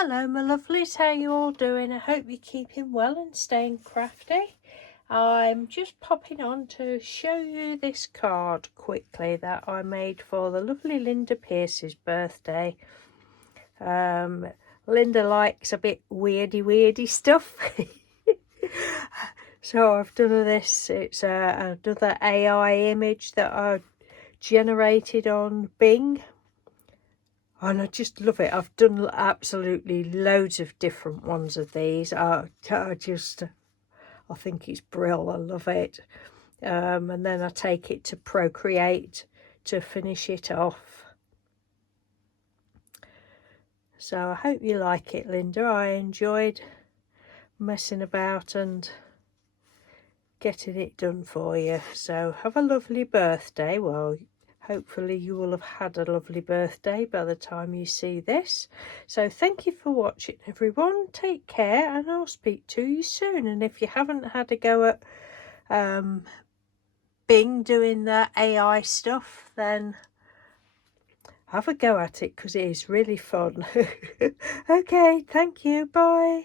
Hello my lovelies, how you all doing? I hope you're keeping well and staying crafty. I'm just popping on to show you this card quickly that I made for the lovely Lynda Pierce's birthday. Lynda likes a bit weirdy stuff. So I've done this. It's another AI image that I generated on Bing. And I just love it. I've done absolutely loads of different ones of these. I think it's brilliant. I love it. And then I take it to Procreate to finish it off. So I hope you like it, Lynda. I enjoyed messing about and getting it done for you. So have a lovely birthday. Well, hopefully you will have had a lovely birthday by the time you see this. So thank you for watching, everyone. Take care, and I'll speak to you soon. And if you haven't had a go at Bing doing the AI stuff, then have a go at it, because it is really fun. Okay, thank you. Bye.